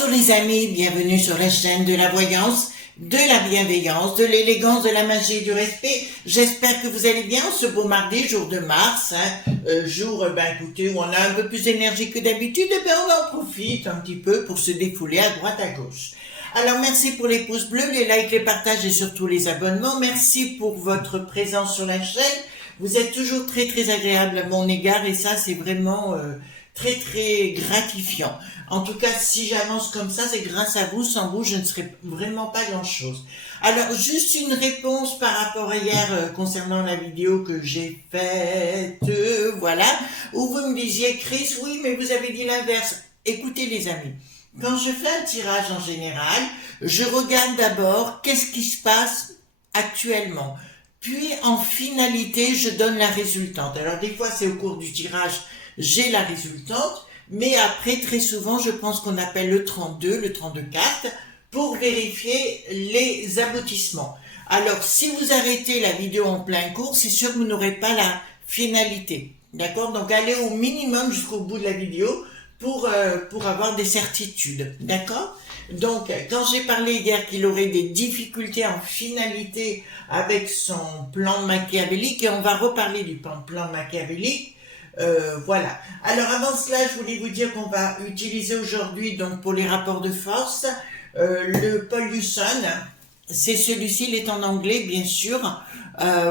Bonjour les amis, bienvenue sur la chaîne de la voyance, de la bienveillance, de l'élégance, de la magie et du respect. J'espère que vous allez bien ce beau mardi, jour de mars, jour, écoutez, où on a un peu plus d'énergie que d'habitude, on en profite un petit peu pour se défouler à droite à gauche. Alors merci pour les pouces bleus, les likes, les partages et surtout les abonnements. Merci pour votre présence sur la chaîne. Vous êtes toujours très très agréable à mon égard et ça c'est vraiment très très gratifiant. En tout cas, si j'avance comme ça, c'est grâce à vous. Sans vous, je ne serais vraiment pas grand-chose. Alors, juste une réponse par rapport à hier concernant la vidéo que j'ai faite, voilà, où vous me disiez, Chris, oui, mais vous avez dit l'inverse. Écoutez les amis, quand je fais un tirage en général, je regarde d'abord qu'est-ce qui se passe actuellement. Puis, en finalité, je donne la résultante. Alors, des fois, c'est au cours du tirage, j'ai la résultante. Mais après, très souvent, je pense qu'on appelle le 32 cartes pour vérifier les aboutissements. Alors, si vous arrêtez la vidéo en plein cours, c'est sûr que vous n'aurez pas la finalité. D'accord? Donc, allez au minimum jusqu'au bout de la vidéo pour avoir des certitudes. D'accord? Donc, quand j'ai parlé hier qu'il aurait des difficultés en finalité avec son plan machiavélique, et on va reparler du plan machiavélique, voilà. Alors avant cela, je voulais vous dire qu'on va utiliser aujourd'hui, donc pour les rapports de force, le Paul Hewson. C'est celui-ci, il est en anglais, bien sûr.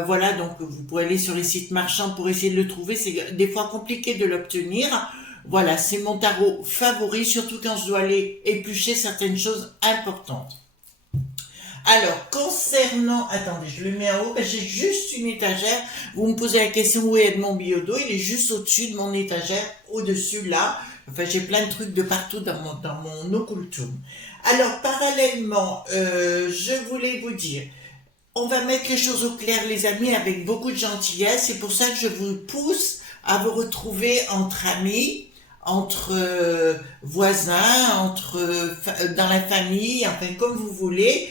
Voilà, donc vous pourrez aller sur les sites marchands pour essayer de le trouver. C'est des fois compliqué de l'obtenir. Voilà, c'est mon tarot favori, surtout quand je dois aller éplucher certaines choses importantes. Alors, concernant... Attendez, je le mets en haut, j'ai juste une étagère. Vous me posez la question où est Edmond Biyodo, il est juste au-dessus de mon étagère, au-dessus là. Enfin, j'ai plein de trucs de partout dans mon occultum. Alors, parallèlement, je voulais vous dire, on va mettre les choses au clair, les amis, avec beaucoup de gentillesse. C'est pour ça que je vous pousse à vous retrouver entre amis, entre voisins, dans la famille, enfin comme vous voulez,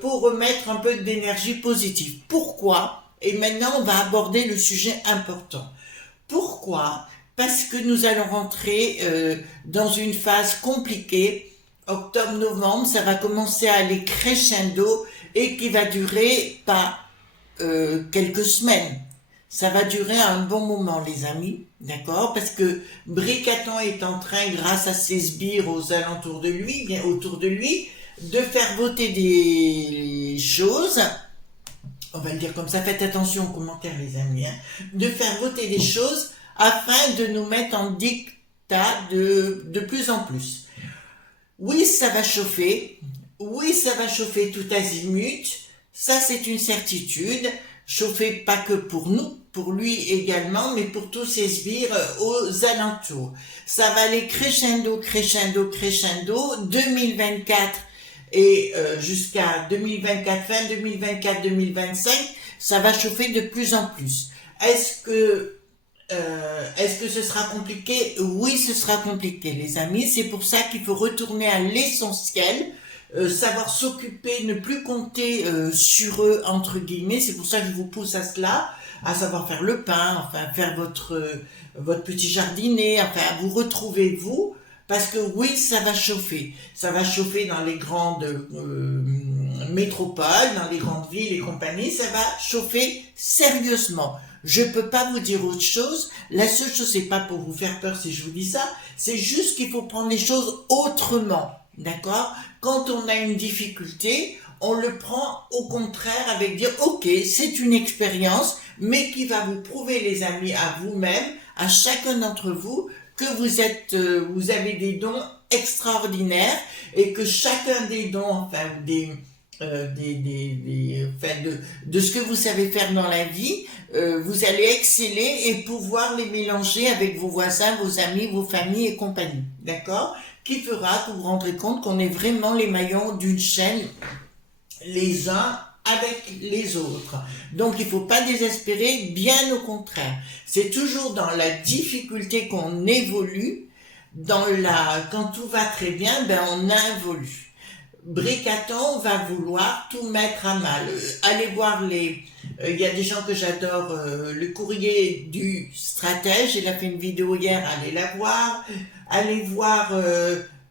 pour remettre un peu d'énergie positive. Pourquoi? Et maintenant, on va aborder le sujet important. Pourquoi? Parce que nous allons rentrer dans une phase compliquée. Octobre-novembre, ça va commencer à aller crescendo et qui va durer pas quelques semaines. Ça va durer un bon moment, les amis, d'accord? Parce que Bricaton est en train, grâce à ses sbires aux alentours de lui, bien autour de lui, de faire voter des choses, on va le dire comme ça, faites attention aux commentaires, les amis, hein, de faire voter des choses afin de nous mettre en dictat de plus en plus. Oui, ça va chauffer. Oui, ça va chauffer tout azimut. Ça, c'est une certitude. Chauffer pas que pour nous, pour lui également, mais pour tous ses sbires aux alentours. Ça va aller crescendo, crescendo, crescendo, 2024 et jusqu'à 2024, fin 2024, 2025, ça va chauffer de plus en plus. Est-ce que ce sera compliqué? Oui, ce sera compliqué, les amis. C'est pour ça qu'il faut retourner à l'essentiel. Savoir s'occuper, ne plus compter sur eux, entre guillemets. C'est pour ça que je vous pousse à cela, à savoir faire le pain, enfin faire votre petit jardinet, enfin vous retrouvez vous, parce que oui, ça va chauffer. Ça va chauffer dans les grandes métropoles, dans les grandes villes et compagnie, ça va chauffer sérieusement. Je peux pas vous dire autre chose. La seule chose, c'est pas pour vous faire peur si je vous dis ça, c'est juste qu'il faut prendre les choses autrement. D'accord? Quand on a une difficulté, on le prend au contraire avec dire ok, c'est une expérience, mais qui va vous prouver, les amis, à vous-même, à chacun d'entre vous, que vous avez des dons extraordinaires et que chacun des dons, enfin de ce que vous savez faire dans la vie, vous allez exceller et pouvoir les mélanger avec vos voisins, vos amis, vos familles et compagnie. D'accord? Qui fera que vous vous rendrez compte qu'on est vraiment les maillons d'une chaîne, les uns avec les autres. Donc il ne faut pas désespérer, bien au contraire. C'est toujours dans la difficulté qu'on évolue, quand tout va très bien, on involue. Bricaton va vouloir tout mettre à mal. Allez voir il y a des gens que j'adore, le courrier du stratège, il a fait une vidéo hier, allez la voir. Allez voir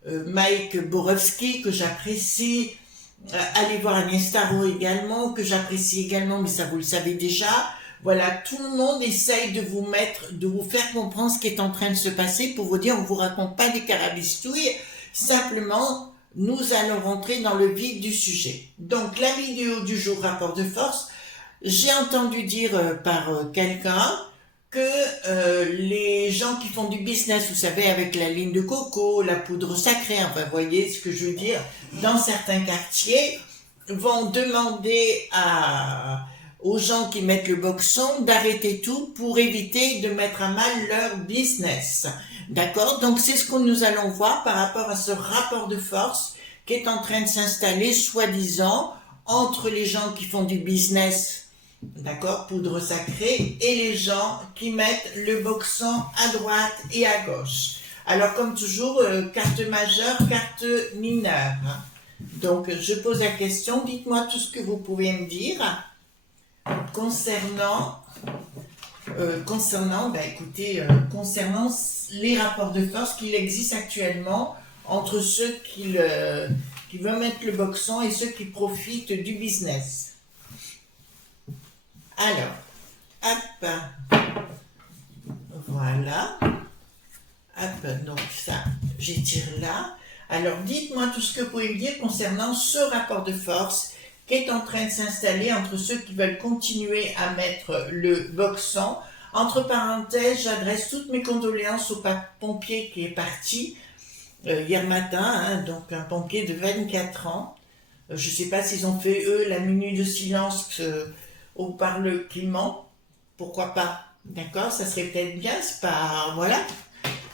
Mike Borowski, que j'apprécie. Allez voir Agnès Tarot également, que j'apprécie également, mais ça vous le savez déjà. Voilà, tout le monde essaye de vous faire comprendre ce qui est en train de se passer pour vous dire, on vous raconte pas des carabistouilles, simplement, nous allons rentrer dans le vif du sujet. Donc, la vidéo du jour, rapport de force, j'ai entendu dire par quelqu'un que les gens qui font du business, vous savez, avec la ligne de coco, la poudre sacrée, enfin, vous voyez ce que je veux dire, dans certains quartiers, vont demander aux gens qui mettent le boxon d'arrêter tout pour éviter de mettre à mal leur business. D'accord? Donc, c'est ce que nous allons voir par rapport à ce rapport de force qui est en train de s'installer, soi-disant, entre les gens qui font du business, d'accord, poudre sacrée, et les gens qui mettent le boxon à droite et à gauche. Alors, comme toujours, carte majeure, carte mineure. Donc, je pose la question, dites-moi tout ce que vous pouvez me dire concernant les rapports de force qu'il existe actuellement entre ceux qui veulent mettre le boxon et ceux qui profitent du business. Alors, hop, voilà, hop, donc ça, j'étire là. Alors, dites-moi tout ce que vous pouvez me dire concernant ce rapport de force qui est en train de s'installer entre ceux qui veulent continuer à mettre le boxon. Entre parenthèses, j'adresse toutes mes condoléances au pompier qui est parti hier matin, hein, donc un pompier de 24 ans. Je ne sais pas s'ils ont fait, eux, la minute de silence au Parlement, pourquoi pas, d'accord, ça serait peut-être bien, c'est pas, voilà.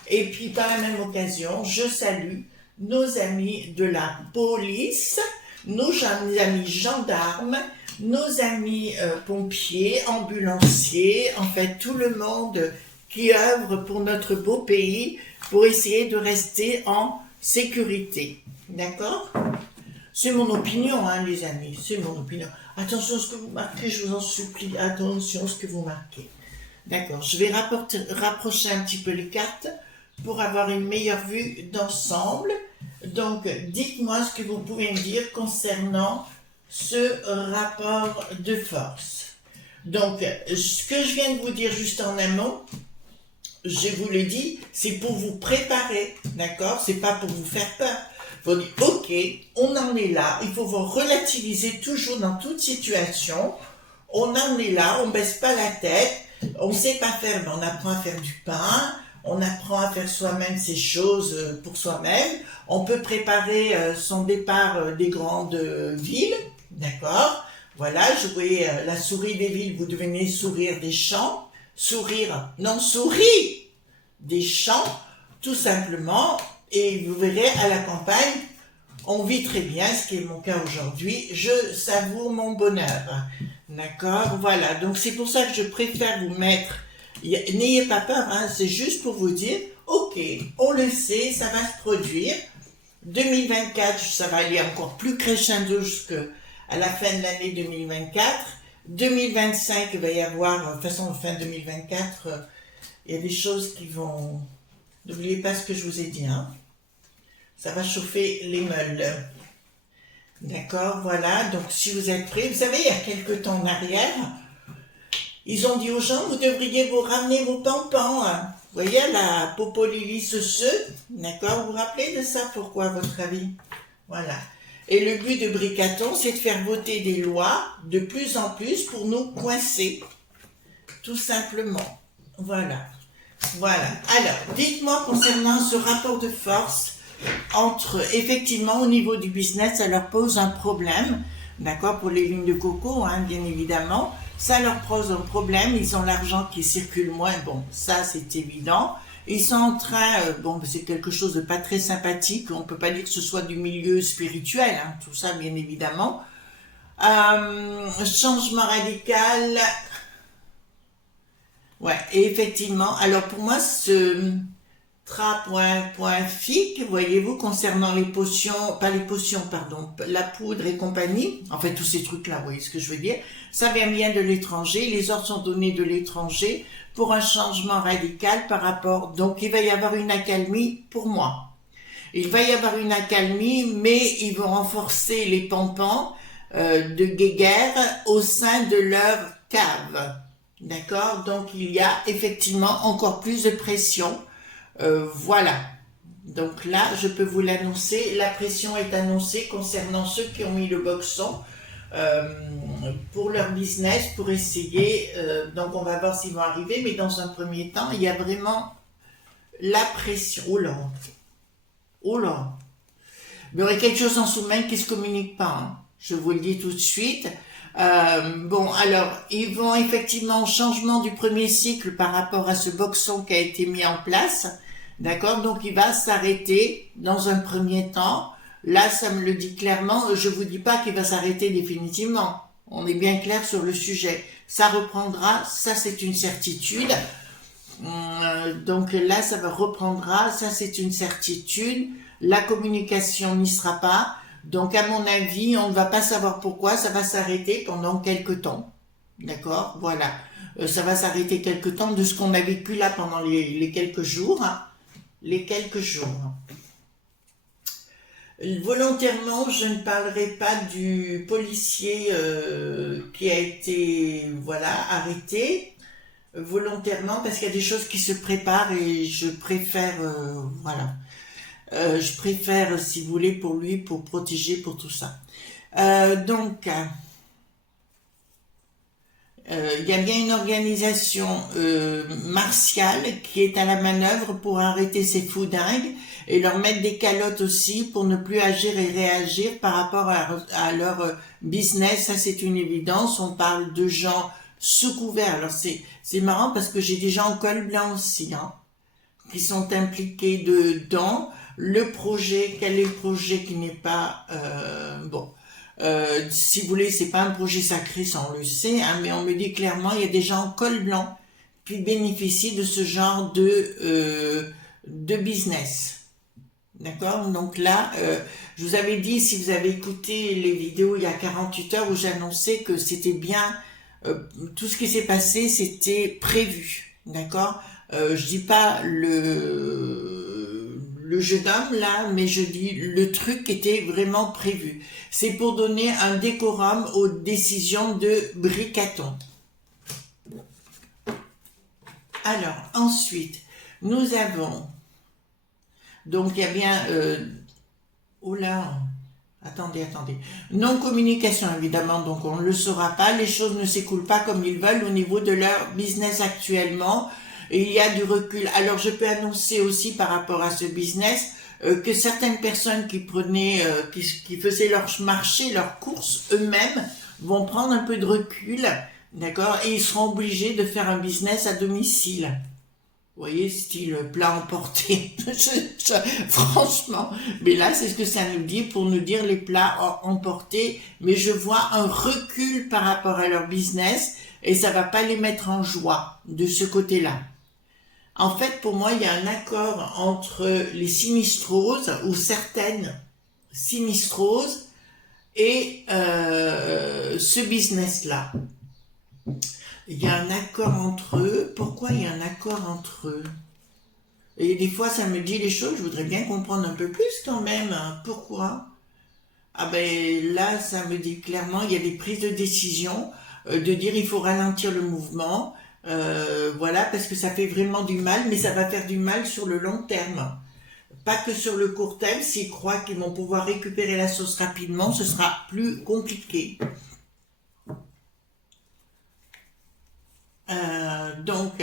Et puis, par la même occasion, je salue nos amis de la police, nos amis gendarmes, nos amis pompiers, ambulanciers, en fait, tout le monde qui œuvre pour notre beau pays, pour essayer de rester en sécurité, d'accord? C'est mon opinion, hein, les amis, c'est mon opinion. Attention à ce que vous marquez, je vous en supplie, attention à ce que vous marquez. D'accord, je vais rapprocher un petit peu les cartes pour avoir une meilleure vue d'ensemble. Donc, dites-moi ce que vous pouvez me dire concernant ce rapport de force. Donc, ce que je viens de vous dire juste en un mot, je vous le dis, c'est pour vous préparer, d'accord? C'est pas pour vous faire peur. Il faut dire, ok, on en est là, il faut vous relativiser toujours dans toute situation, on en est là, on baisse pas la tête, on sait pas faire, mais on apprend à faire du pain, on apprend à faire soi-même ces choses pour soi-même, on peut préparer son départ des grandes villes, d'accord? Voilà, jouer la souris des villes, vous devenez sourire des champs, sourire, non, souris des champs, tout simplement. Et vous verrez, à la campagne, on vit très bien, ce qui est mon cas aujourd'hui. Je savoure mon bonheur. D'accord? Voilà. Donc, c'est pour ça que je préfère vous mettre... N'ayez pas peur, hein, c'est juste pour vous dire, ok, on le sait, ça va se produire. 2024, ça va aller encore plus crescendo jusqu'à la fin de l'année 2024. 2025, il va y avoir, de toute façon, fin 2024, il y a des choses qui vont... N'oubliez pas ce que je vous ai dit, hein. Ça va chauffer les meules. D'accord, voilà. Donc, si vous êtes prêts, vous savez, il y a quelques temps en arrière, ils ont dit aux gens, vous devriez vous ramener vos pampans. Hein. Vous voyez, la Popolili Ceux, d'accord, vous vous rappelez de ça? Pourquoi, à votre avis? Voilà. Et le but de Bricaton, c'est de faire voter des lois de plus en plus pour nous coincer. Tout simplement. Voilà. Voilà. Alors, dites-moi concernant ce rapport de force entre, effectivement, au niveau du business, ça leur pose un problème, d'accord, pour les lignes de coco, hein, bien évidemment, ça leur pose un problème, ils ont l'argent qui circule moins, bon, ça c'est évident, ils sont en train, bon, c'est quelque chose de pas très sympathique, on peut pas dire que ce soit du milieu spirituel, hein, tout ça, bien évidemment, changement radical. Ouais, et effectivement, alors pour moi, ce tra.fic, voyez-vous, concernant les potions, pas les potions, pardon, la poudre et compagnie, en fait, tous ces trucs-là, vous voyez ce que je veux dire, ça vient bien de l'étranger, les ordres sont donnés de l'étranger pour un changement radical par rapport, donc il va y avoir une accalmie pour moi. Il va y avoir une accalmie, mais ils vont renforcer les pampans de guéguerre au sein de leur cave. D'accord? Donc il y a effectivement encore plus de pression. Voilà. Donc là, je peux vous l'annoncer. La pression est annoncée concernant ceux qui ont mis le boxon pour leur business, pour essayer. Donc on va voir s'ils vont arriver, mais dans un premier temps, il y a vraiment la pression. Oh là, oh là. Il y aurait quelque chose en sous-main qui ne se communique pas. Hein. Je vous le dis tout de suite. Bon, alors, ils vont effectivement au changement du premier cycle par rapport à ce boxon qui a été mis en place. D'accord? Donc, il va s'arrêter dans un premier temps. Là, ça me le dit clairement. Je vous dis pas qu'il va s'arrêter définitivement. On est bien clair sur le sujet. Ça reprendra, ça c'est une certitude. Donc là, ça va reprendra, ça c'est une certitude. La communication n'y sera pas. Donc à mon avis, on ne va pas savoir pourquoi, ça va s'arrêter pendant quelques temps. D'accord? Voilà. Ça va s'arrêter quelques temps de ce qu'on a vécu là pendant les quelques jours. Hein. Les quelques jours. Volontairement, je ne parlerai pas du policier qui a été voilà arrêté. Volontairement parce qu'il y a des choses qui se préparent et je préfère voilà je préfère si vous voulez pour lui, pour protéger, pour tout ça donc il y a bien une organisation martiale qui est à la manœuvre pour arrêter ces fous dingues et leur mettre des calottes aussi pour ne plus agir et réagir par rapport à leur business. Ça c'est une évidence. On parle de gens sous couvert. Alors c'est marrant parce que j'ai des gens en col blanc aussi, hein, qui sont impliqués dedans. Le projet, quel est le projet qui n'est pas bon. Si vous voulez, c'est pas un projet sacré, ça on le sait, hein, mais on me dit clairement, il y a des gens en col blanc qui bénéficient de ce genre de business. D'accord? Donc là, je vous avais dit, si vous avez écouté les vidéos il y a 48 heures où j'annonçais que c'était bien, tout ce qui s'est passé, c'était prévu. D'accord? Je dis pas le jeune homme là, mais je dis le truc était vraiment prévu. C'est pour donner un décorum aux décisions de Bricaton. Alors, ensuite, nous avons, donc il y a bien, oh là, attendez, non-communication évidemment, donc on ne le saura pas, les choses ne s'écoulent pas comme ils veulent au niveau de leur business actuellement, et il y a du recul. Alors je peux annoncer aussi par rapport à ce business, que certaines personnes qui prenaient, qui faisaient leur marché, leurs courses eux-mêmes, vont prendre un peu de recul, d'accord, et ils seront obligés de faire un business à domicile. Vous voyez, style plat emporté. Franchement, mais là, c'est ce que ça nous dit pour nous dire les plats emportés. Mais je vois un recul par rapport à leur business et ça va pas les mettre en joie de ce côté-là. En fait, pour moi, il y a un accord entre les sinistroses ou certaines sinistroses et ce business-là. Il y a un accord entre eux. Pourquoi il y a un accord entre eux? Et des fois, ça me dit les choses, je voudrais bien comprendre un peu plus quand même. Pourquoi? Ah ben là, ça me dit clairement, il y a des prises de décision, de dire il faut ralentir le mouvement, voilà, parce que ça fait vraiment du mal, mais ça va faire du mal sur le long terme. Pas que sur le court terme, s'ils croient qu'ils vont pouvoir récupérer la sauce rapidement, ce sera plus compliqué. Donc,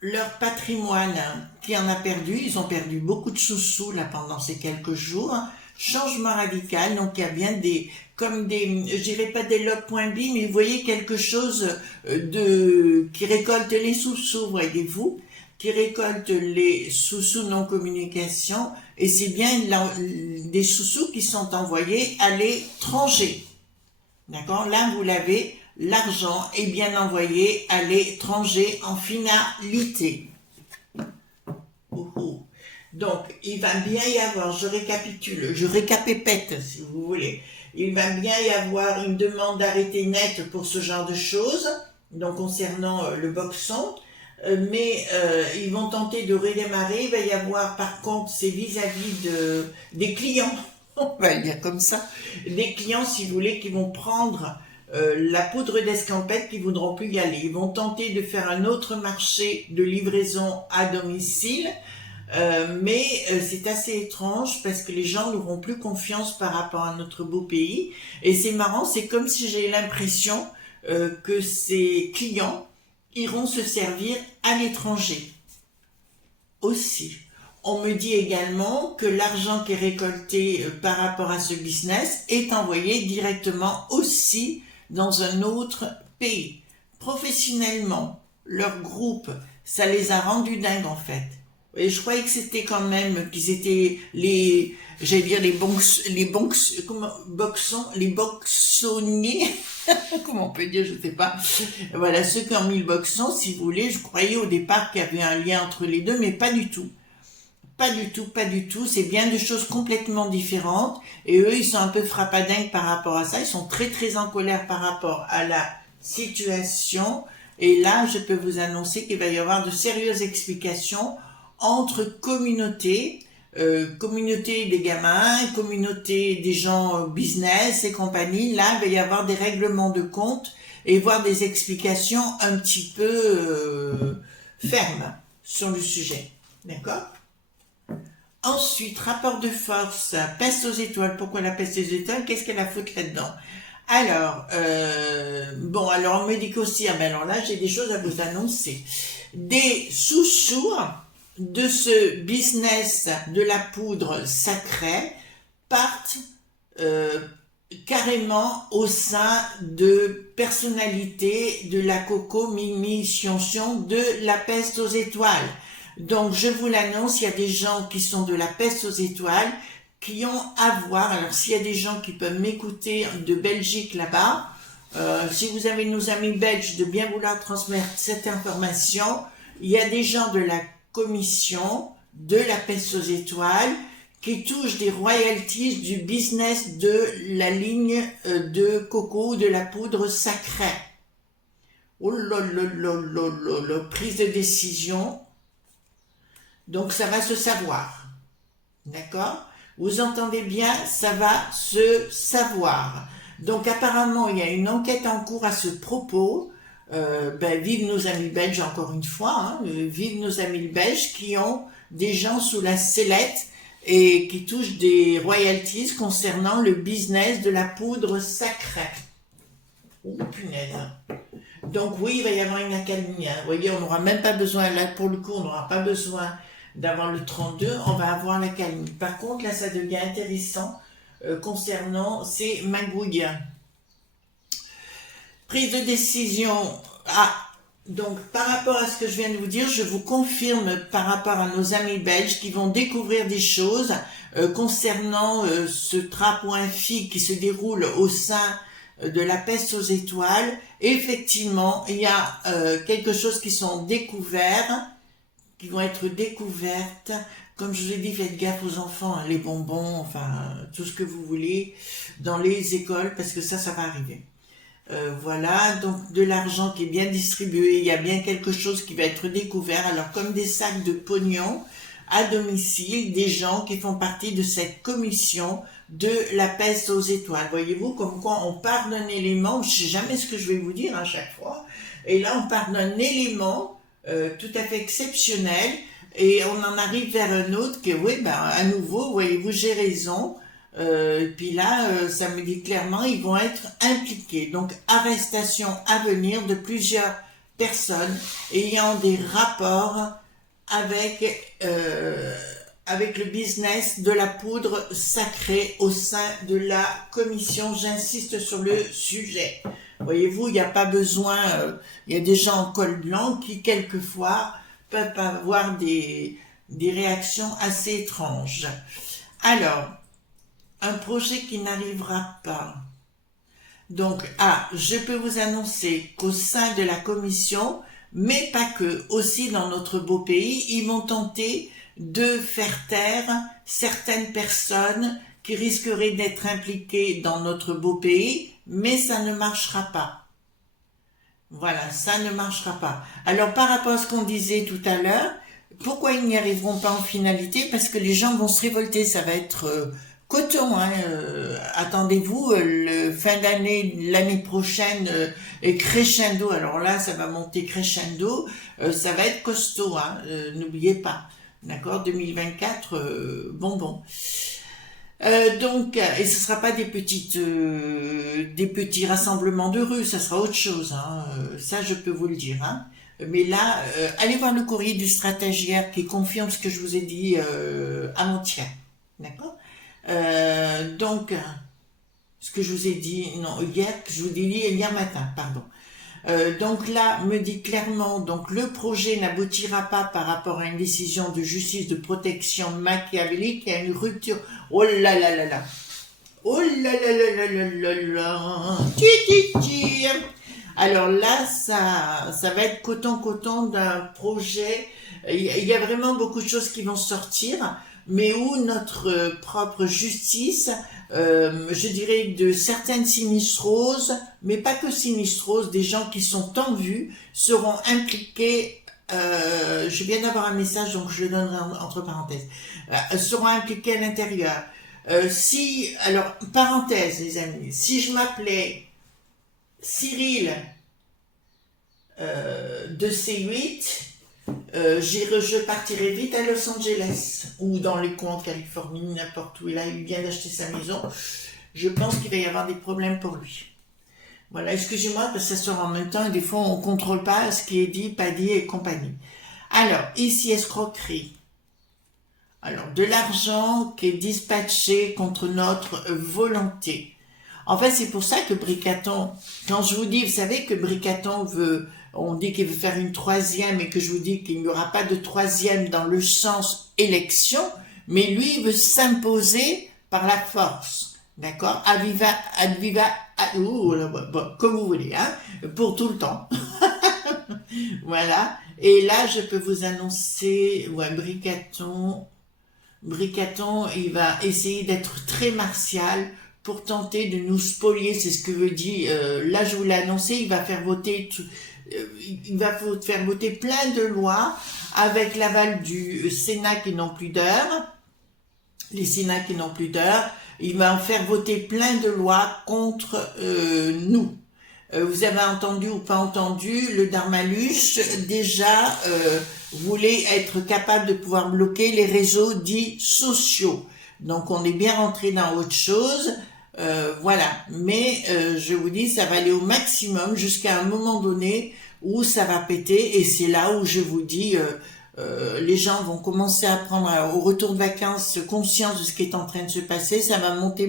leur patrimoine, qui en a perdu, ils ont perdu beaucoup de sous-sous là pendant ces quelques jours. Changement radical, donc il y a bien des, comme des, je dirais pas des log.bi, mais vous voyez quelque chose qui récolte les sous-sous, voyez-vous, qui récolte les sous-sous non-communication, et c'est bien des sous-sous qui sont envoyés à l'étranger. D'accord? Là, vous l'avez. L'argent est bien envoyé à l'étranger en finalité. Donc, il va bien y avoir, je récapitule, je récapépète si vous voulez, il va bien y avoir une demande d'arrêté net pour ce genre de choses, donc concernant le boxon. Ils vont tenter de redémarrer. Il va y avoir, par contre, c'est vis-à-vis des clients, on va le dire comme ça, des clients, si vous voulez, qui vont prendre la poudre d'escampette, qui voudront plus y aller. Ils vont tenter de faire un autre marché de livraison à domicile, c'est assez étrange parce que les gens n'auront plus confiance par rapport à notre beau pays. Et c'est marrant, c'est comme si j'ai l'impression que ces clients iront se servir à l'étranger aussi. On me dit également que l'argent qui est récolté par rapport à ce business est envoyé directement aussi dans un autre pays. Professionnellement, leur groupe, ça les a rendus dingues en fait. Et je croyais que c'était quand même, qu'ils étaient les boxonniers, comment on peut dire, je sais pas. Voilà, ceux qui ont mis le boxon, si vous voulez, je croyais au départ qu'il y avait un lien entre les deux, mais pas du tout. Pas du tout, pas du tout. C'est bien deux choses complètement différentes. Et eux, ils sont un peu frappadingues par rapport à ça. Ils sont très, très en colère par rapport à la situation. Et là, je peux vous annoncer qu'il va y avoir de sérieuses explications entre communautés, communauté des gamins, communauté des gens business et compagnie. Là, il va y avoir des règlements de compte et voir des explications un petit peu fermes sur le sujet. D'accord ? Ensuite, rapport de force, peste aux étoiles. Pourquoi la peste aux étoiles? Qu'est-ce qu'elle a foutu là-dedans? Alors, alors on me dit qu'aussi, alors là, j'ai des choses à vous annoncer. Des sous-sous de ce business de la poudre sacrée partent carrément au sein de personnalités de la Coco Mimi Sion de la peste aux étoiles. Donc, je vous l'annonce, il y a des gens qui sont de la peste aux étoiles, qui ont à voir. Alors, s'il y a des gens qui peuvent m'écouter de Belgique là-bas, si vous avez nos amis belges de bien vouloir transmettre cette information, il y a des gens de la commission de la peste aux étoiles qui touchent des royalties du business de la ligne de coco, de la poudre sacrée. Oh là là là là là là, prise de décision. Donc ça va se savoir, d'accord? Vous entendez bien, ça va se savoir. Donc apparemment, il y a une enquête en cours à ce propos. Vive nos amis belges encore une fois, vive nos amis belges qui ont des gens sous la sellette et qui touchent des royalties concernant le business de la poudre sacrée. Oh punaise. Donc oui, il va y avoir une accalmie. Vous voyez, on n'aura même pas besoin, là pour le coup, on n'aura pas besoin d'avoir le 32, on va avoir l'accalmie. Par contre, là, ça devient intéressant concernant ces magouilles. Prise de décision. Donc par rapport à ce que je viens de vous dire, je vous confirme par rapport à nos amis belges qui vont découvrir des choses concernant ce trapouin-fi qui se déroule au sein de la peste aux étoiles. Effectivement, il y a quelque chose qui sont découverts, qui vont être découvertes. Comme je vous ai dit, faites gaffe aux enfants, les bonbons, enfin tout ce que vous voulez dans les écoles, parce que ça va arriver. Voilà, donc de l'argent qui est bien distribué, il y a bien quelque chose qui va être découvert, alors comme des sacs de pognon à domicile, des gens qui font partie de cette commission de la peste aux étoiles. Voyez-vous, comme quoi on part d'un élément, je ne sais jamais ce que je vais vous dire à chaque fois, et là on part d'un élément tout à fait exceptionnel, et on en arrive vers un autre que, oui, à nouveau, voyez-vous, j'ai raison. Puis là, ça me dit clairement, ils vont être impliqués. Donc, arrestation à venir de plusieurs personnes ayant des rapports avec le business de la poudre sacrée au sein de la commission. J'insiste sur le sujet. Voyez-vous, il n'y a pas besoin, il y a des gens en col blanc qui, quelquefois, peuvent avoir des réactions assez étranges. Alors, un projet qui n'arrivera pas. Donc, je peux vous annoncer qu'au sein de la commission, mais pas que, aussi dans notre beau pays, ils vont tenter de faire taire certaines personnes qui risqueraient d'être impliquées dans notre beau pays, mais ça ne marchera pas. Voilà, ça ne marchera pas. Alors, par rapport à ce qu'on disait tout à l'heure, pourquoi ils n'y arriveront pas en finalité? Parce que les gens vont se révolter, ça va être coton, hein. Attendez-vous, le fin d'année, l'année prochaine, et crescendo. Alors là, ça va monter crescendo, ça va être costaud, hein. N'oubliez pas. D'accord, 2024, bonbon. Donc, et ce sera pas des petits rassemblements de rue, ça sera autre chose, hein. Ça, je peux vous le dire, hein. Mais là, allez voir le courrier du stagiaire qui confirme ce que je vous ai dit avant-hier, d'accord. Donc, ce que je vous ai dit, non, hier, je vous ai dit hier matin, pardon. Donc là, me dit clairement, donc le projet n'aboutira pas par rapport à une décision de justice de protection machiavélique et à une rupture. Oh là là là là. Oh là là là là là là là. Ti. Alors là, ça va être coton d'un projet. Il y a vraiment beaucoup de choses qui vont sortir, mais où notre propre justice, je dirais de certaines sinistroses, mais pas que sinistroses, des gens qui sont en vue, seront impliqués, je viens d'avoir un message, donc je le donnerai entre parenthèses, seront impliqués à l'intérieur. Alors, parenthèse les amis, si je m'appelais Cyril de C8, je partirai vite à Los Angeles ou dans les coins de Californie, n'importe où. Là, il vient d'acheter sa maison. Je pense qu'il va y avoir des problèmes pour lui. Voilà, excusez-moi parce que ça sort en même temps et des fois on ne contrôle pas ce qui est dit, pas dit et compagnie. Alors, ici, escroquerie. Alors, de l'argent qui est dispatché contre notre volonté. En fait, c'est pour ça que Bricaton, quand je vous dis, vous savez que Bricaton on dit qu'il veut faire une troisième et que je vous dis qu'il n'y aura pas de troisième dans le sens élection, mais lui, il veut s'imposer par la force. D'accord? Ad viva, comme vous voulez, hein? Pour tout le temps. Voilà. Et là, je peux vous annoncer, ouais, Bricaton, il va essayer d'être très martial pour tenter de nous spolier, c'est ce que veut dire, là je vous l'ai annoncé, il va faire voter plein de lois avec l'aval du Sénat qui n'ont plus d'heure, les Sénats qui n'ont plus d'heure, il va en faire voter plein de lois contre nous. Vous avez entendu ou pas entendu, le Darmaluche déjà voulait être capable de pouvoir bloquer les réseaux dits sociaux. Donc on est bien rentré dans autre chose, voilà. Mais je vous dis, ça va aller au maximum jusqu'à un moment donné où ça va péter. Et c'est là où je vous dis, les gens vont commencer à prendre au retour de vacances conscience de ce qui est en train de se passer. Ça va monter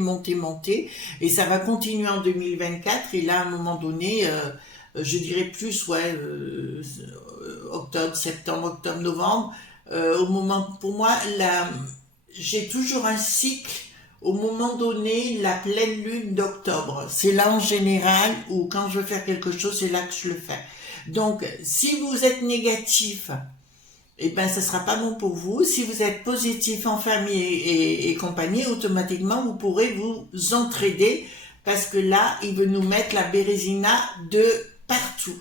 et ça va continuer en 2024. Et là, à un moment donné, je dirais plus, ouais, octobre, novembre. Pour moi, j'ai toujours un cycle. Au moment donné, la pleine lune d'octobre, c'est là en général où quand je veux faire quelque chose, c'est là que je le fais. Donc, si vous êtes négatif, eh ben, ça sera pas bon pour vous. Si vous êtes positif en famille et compagnie, automatiquement, vous pourrez vous entraider parce que là, il veut nous mettre la bérésina de partout.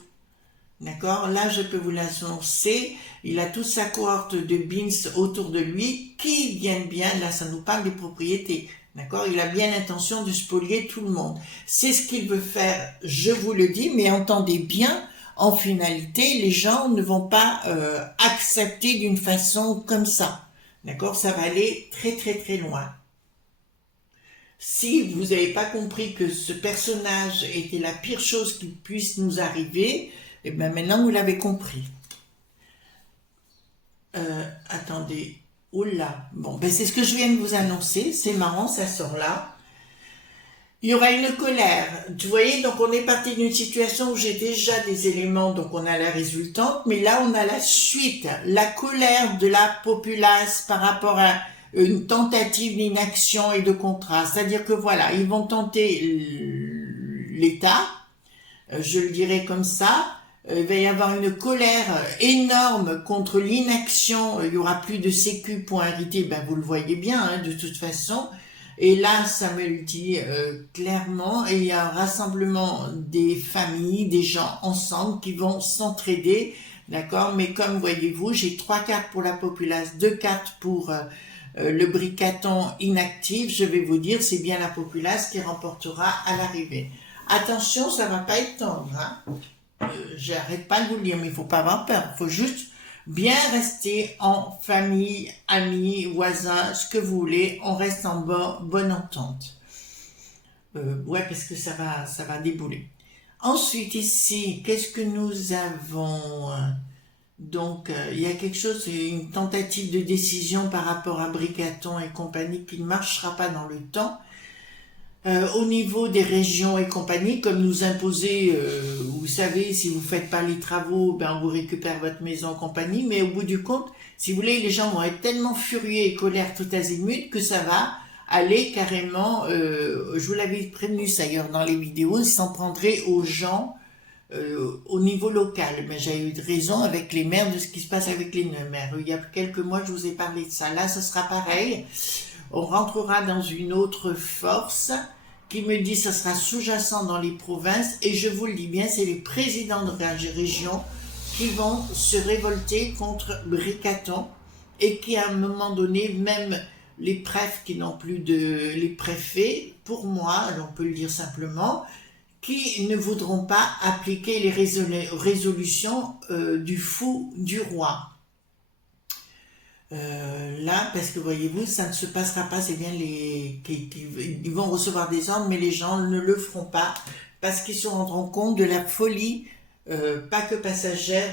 D'accord? Là, je peux vous l'annoncer. Il a toute sa cohorte de beans autour de lui qui viennent bien. Là, ça nous parle des propriétés. D'accord? Il a bien l'intention de spolier tout le monde. C'est ce qu'il veut faire, je vous le dis, mais entendez bien, en finalité, les gens ne vont pas accepter d'une façon comme ça. D'accord? Ça va aller très très très loin. Si vous n'avez pas compris que ce personnage était la pire chose qui puisse nous arriver, et bien maintenant vous l'avez compris. Attendez, oula, bon, ben c'est ce que je viens de vous annoncer, c'est marrant, ça sort là. Il y aura une colère, vous voyez, donc on est parti d'une situation où j'ai déjà des éléments, donc on a la résultante, mais là on a la suite, la colère de la populace par rapport à une tentative d'inaction et de contrat, c'est-à-dire que voilà, ils vont tenter l'État, je le dirais comme ça. Il va y avoir une colère énorme contre l'inaction, il y aura plus de sécu pour hériter, ben vous le voyez bien, hein, de toute façon. Et là, ça me le dit clairement, et il y a un rassemblement des familles, des gens ensemble qui vont s'entraider, d'accord? Mais comme voyez-vous, j'ai 3 cartes pour la populace, 2 cartes pour le bricaton inactif. Je vais vous dire, c'est bien la populace qui remportera à l'arrivée. Attention, ça va pas être tendre, hein? J'arrête pas de vous le dire, mais il faut pas avoir peur. Il faut juste bien rester en famille, amis, voisins, ce que vous voulez. On reste en bonne entente. Ouais, parce que ça va débouler. Ensuite, ici, qu'est-ce que nous avons? Donc, il y a quelque chose, une tentative de décision par rapport à Bricaton et compagnie qui ne marchera pas dans le temps. Au niveau des régions et compagnie, comme nous imposez, vous savez, si vous faites pas les travaux, ben on vous récupère votre maison en compagnie, mais au bout du compte, si vous voulez, les gens vont être tellement furieux et colère tout azimut que ça va aller carrément, je vous l'avais prévenu ça ailleurs dans les vidéos, ils s'en prendraient aux gens au niveau local. Mais j'ai eu raison avec les maires de ce qui se passe avec les maires. Il y a quelques mois, je vous ai parlé de ça. Là, ce sera pareil. On rentrera dans une autre force qui me dit que ça sera sous-jacent dans les provinces, et je vous le dis bien, c'est les présidents de région qui vont se révolter contre Bricaton, et qui à un moment donné, même les préfets qui n'ont plus les préfets, pour moi, on peut le dire simplement, qui ne voudront pas appliquer les résolutions du fou du roi. Là, parce que voyez-vous, ça ne se passera pas, c'est bien ils vont recevoir des ordres, mais les gens ne le feront pas, parce qu'ils se rendront compte de la folie, pas que passagère,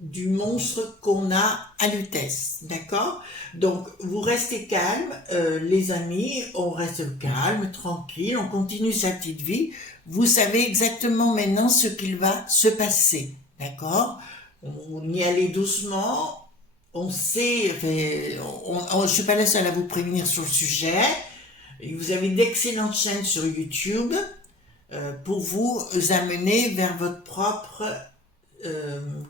du monstre qu'on a à Lutèce, d'accord? Donc, vous restez calme, les amis, on reste calme, tranquille, on continue sa petite vie, vous savez exactement maintenant ce qu'il va se passer, d'accord? On y allait doucement, on sait, je suis pas la seule à vous prévenir sur le sujet. Vous avez d'excellentes chaînes sur YouTube pour vous amener vers votre propre,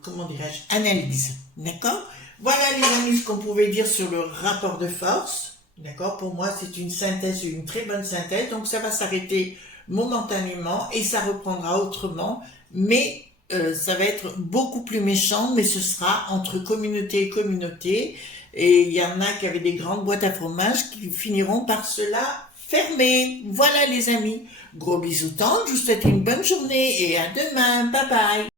comment dirais-je, analyse. D'accord? Voilà les amis ce qu'on pouvait dire sur le rapport de force. D'accord? Pour moi, c'est une synthèse, une très bonne synthèse. Donc ça va s'arrêter momentanément et ça reprendra autrement. Mais ça va être beaucoup plus méchant, mais ce sera entre communauté et communauté. Et il y en a qui avaient des grandes boîtes à fromage qui finiront par cela fermer. Voilà les amis. Gros bisous tendres, je vous souhaite une bonne journée et à demain. Bye bye.